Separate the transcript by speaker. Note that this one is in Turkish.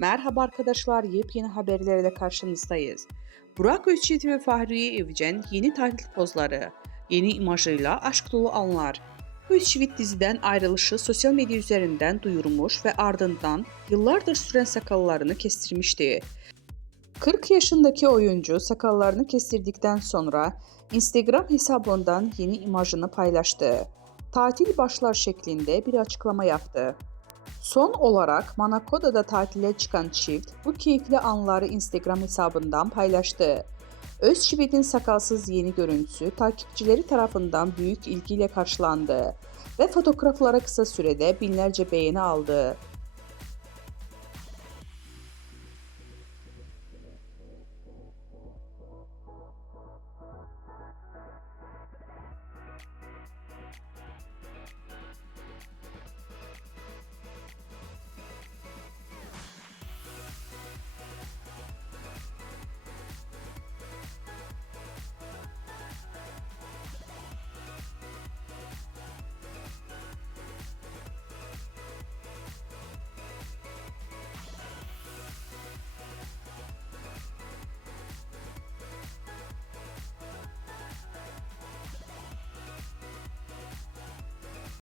Speaker 1: Merhaba arkadaşlar, yepyeni haberlerle karşınızdayız. Burak Özçivit ve Fahriye Evcen yeni tatil pozları, yeni imajıyla aşk dolu anlar. Özçivit diziden ayrılışı sosyal medya üzerinden duyurmuş ve ardından yıllardır süren sakallarını kestirmişti. 40 yaşındaki oyuncu sakallarını kestirdikten sonra Instagram hesabından yeni imajını paylaştı. Tatil başlar şeklinde bir açıklama yaptı. Son olarak Monaco'da tatile çıkan çift bu keyifli anları Instagram hesabından paylaştı. Özçivit'in sakalsız yeni görüntüsü takipçileri tarafından büyük ilgiyle karşılandı ve fotoğraflara kısa sürede binlerce beğeni aldı.